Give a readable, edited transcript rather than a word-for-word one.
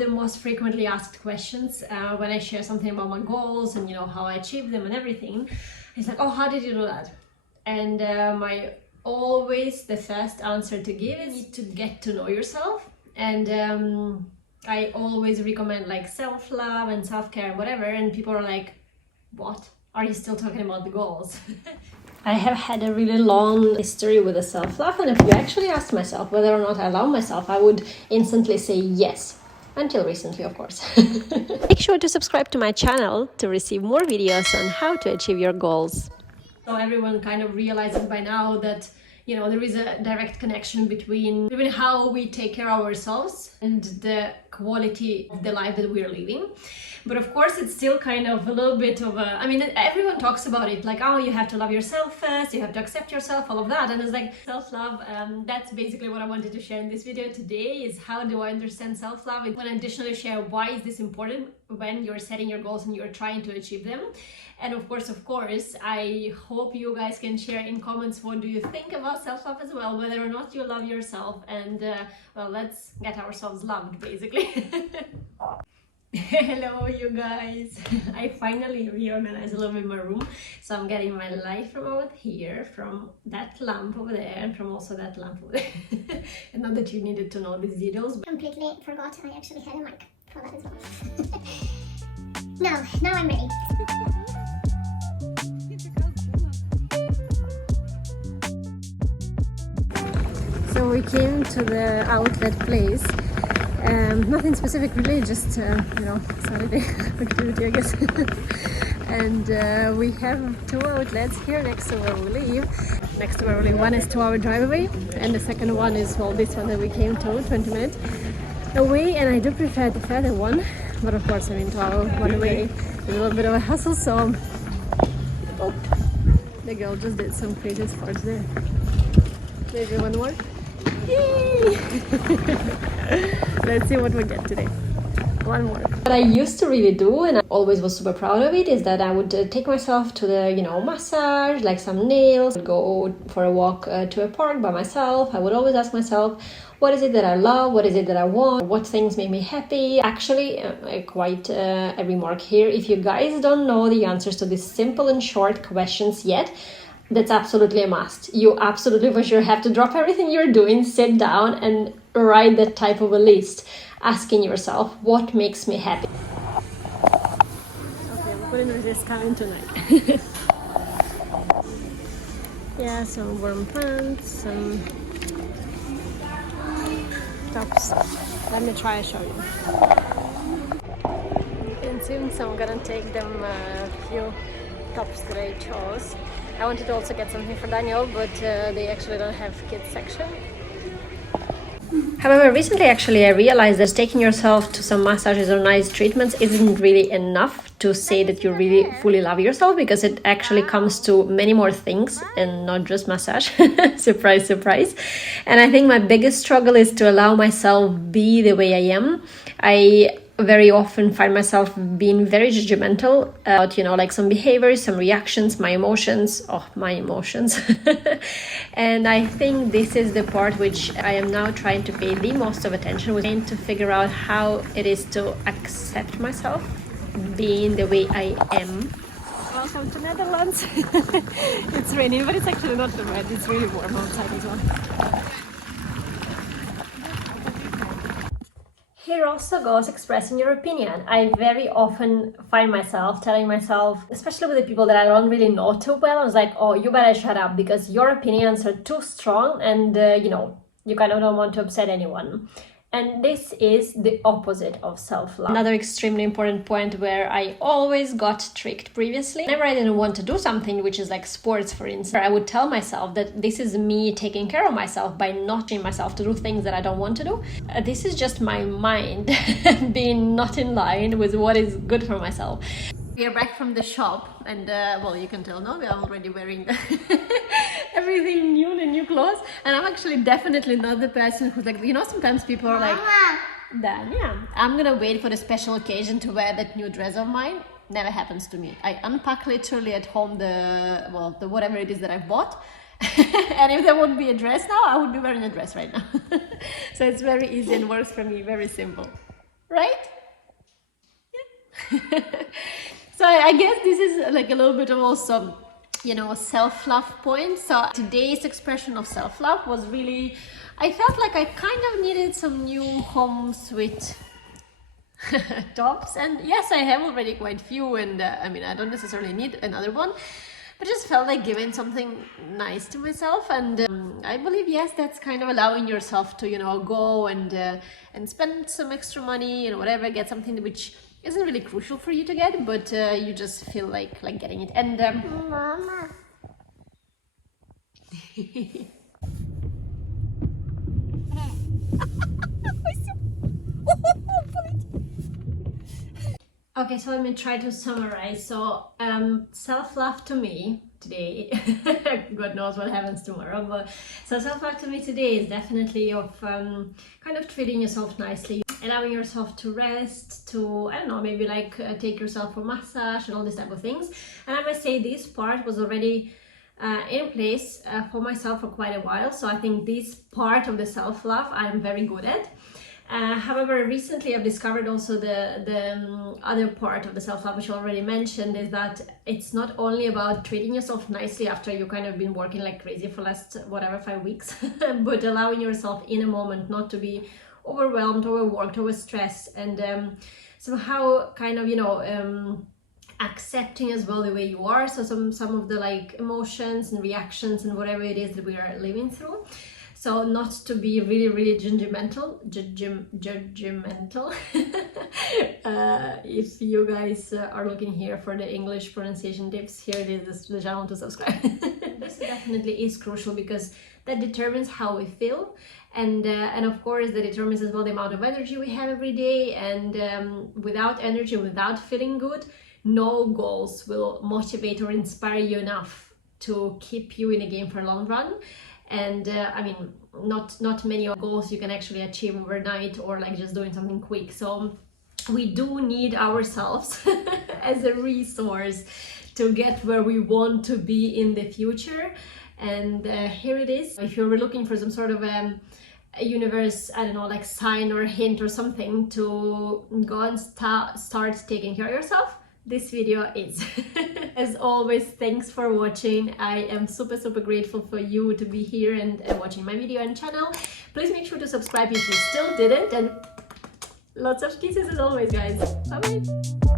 the most frequently asked questions when I share something about my goals and, you know, how I achieve them and everything. It's like, oh, how did you do that? And my always the first answer to give is you need to get to know yourself. And I always recommend like self-love and self-care and whatever, and people are like, what? Are you still talking about the goals? I have had a really long history with the self-love, and if you actually asked myself whether or not I love myself, I would instantly say yes. Until recently, of course. Make sure to subscribe to my channel to receive more videos on how to achieve your goals. So everyone kind of realizes by now that, you know, there is a direct connection between how we take care of ourselves and the quality of the life that we're living. But of course, it's still kind of a little bit of a, I mean, everyone talks about it, like, oh, you have to love yourself first, you have to accept yourself, all of that. And it's like self-love, that's basically what I wanted to share in this video today, is how do I understand self-love? I want to additionally share why is this important when you're setting your goals and you're trying to achieve them. And of course, I hope you guys can share in comments what do you think about self-love as well, whether or not you love yourself. And well, let's get ourselves loved, basically. Hello you guys. I finally reorganized a little bit my room, so I'm getting my light from over here, from that lamp over there, and from also that lamp over there. And not that you needed to know these details, but completely forgot I actually had a mic for that as well. Now I'm ready. So we came to the outlet place. Nothing specific really, just you know, Saturday activity, I guess. And we have two outlets here next to where we live. Next to where we live, one is 2-hour drive away, and the second one is, well, this one that we came to, 20 minutes away. And I do prefer the further one, but of course, I mean, 2-hour one way is a little bit of a hassle. So, oh, the girl just did some crazy sports there. Maybe one more. Yay! Let's see what we get today. One more. What I used to really do, and I always was super proud of it, is that I would take myself to the, you know, massage, like some nails, go for a walk to a park by myself. I would always ask myself, what is it that I love? What is it that I want? What things make me happy? Actually, quite a remark here. If you guys don't know the answers to these simple and short questions yet, that's absolutely a must. You absolutely for sure have to drop everything you're doing, sit down and write that type of a list, asking yourself, what makes me happy? Okay, we're putting this coming tonight. Yeah, some warm pants, some tops. Let me try and show you. And soon, so I'm gonna take them a few tops that I chose. I wanted to also get something for Daniel, but they actually don't have kids section. However, recently actually I realized that taking yourself to some massages or nice treatments isn't really enough to say that you really fully love yourself, because it actually comes to many more things and not just massage. Surprise, surprise. And I think my biggest struggle is to allow myself be the way I am. I very often find myself being very judgmental about, you know, like some behaviors, some reactions, my emotions. And I think this is the part which I am now trying to pay the most of attention with, trying to figure out how it is to accept myself being the way I am. Welcome to Netherlands. It's raining, but it's actually not too bad. It's really warm outside as well. Here also goes expressing your opinion. I very often find myself telling myself, especially with the people that I don't really know too well, I was like, oh, you better shut up because your opinions are too strong and, you know, you kind of don't want to upset anyone. And this is the opposite of self-love. Another extremely important point where I always got tricked previously. Whenever I didn't want to do something, which is like sports, for instance, I would tell myself that this is me taking care of myself by not pushing myself to do things that I don't want to do. This is just my mind being not in line with what is good for myself. We are back from the shop and well, you can tell now we are already wearing everything new, the new clothes, and I'm actually definitely not the person who's like, you know, sometimes people are like, Dan, yeah, I'm gonna wait for the special occasion to wear that new dress of mine. Never happens to me. I unpack literally at home the whatever it is that I bought. And if there would be a dress now, I would be wearing a dress right now. So it's very easy and works for me, very simple. right? Yeah. So I guess this is like a little bit of also, you know, self-love point. So today's expression of self-love was really, I felt like I kind of needed some new home sweet tops, and yes, I have already quite few, and I mean, I don't necessarily need another one, but just felt like giving something nice to myself. And I believe, yes, that's kind of allowing yourself to, you know, go and spend some extra money and whatever, get something which isn't really crucial for you to get, but you just feel like getting it. And Mama. okay, so let me try to summarize. So self-love to me today, God knows what happens tomorrow, but so self-love to me today is definitely of kind of treating yourself nicely, allowing yourself to rest, to, I don't know, maybe like take yourself for massage and all these type of things. And I must say this part was already in place for myself for quite a while, so I think this part of the self-love I'm very good at. However, recently I've discovered also the other part of the self-love, which I already mentioned, is that it's not only about treating yourself nicely after you kind of been working like crazy for last, whatever, 5 weeks, but allowing yourself in a moment not to be overwhelmed, overworked, overstressed, and somehow kind of, you know, accepting as well the way you are. So some of the like emotions and reactions and whatever it is that we are living through. So not to be really judgmental. If you guys are looking here for the English pronunciation tips, here it is, the channel to subscribe. This definitely is crucial because that determines how we feel, and of course that determines as well the amount of energy we have every day. And without energy, without feeling good, no goals will motivate or inspire you enough to keep you in a game for a long run. And I mean, not many goals you can actually achieve overnight or like just doing something quick. So we do need ourselves as a resource to get where we want to be in the future. And here it is. If you're looking for some sort of a universe, I don't know, like sign or hint or something to go and start taking care of yourself, this video is. As always, thanks for watching. I am super grateful for you to be here and watching my video and channel. Please make sure to subscribe if you still didn't, and lots of kisses as always, guys. Bye bye.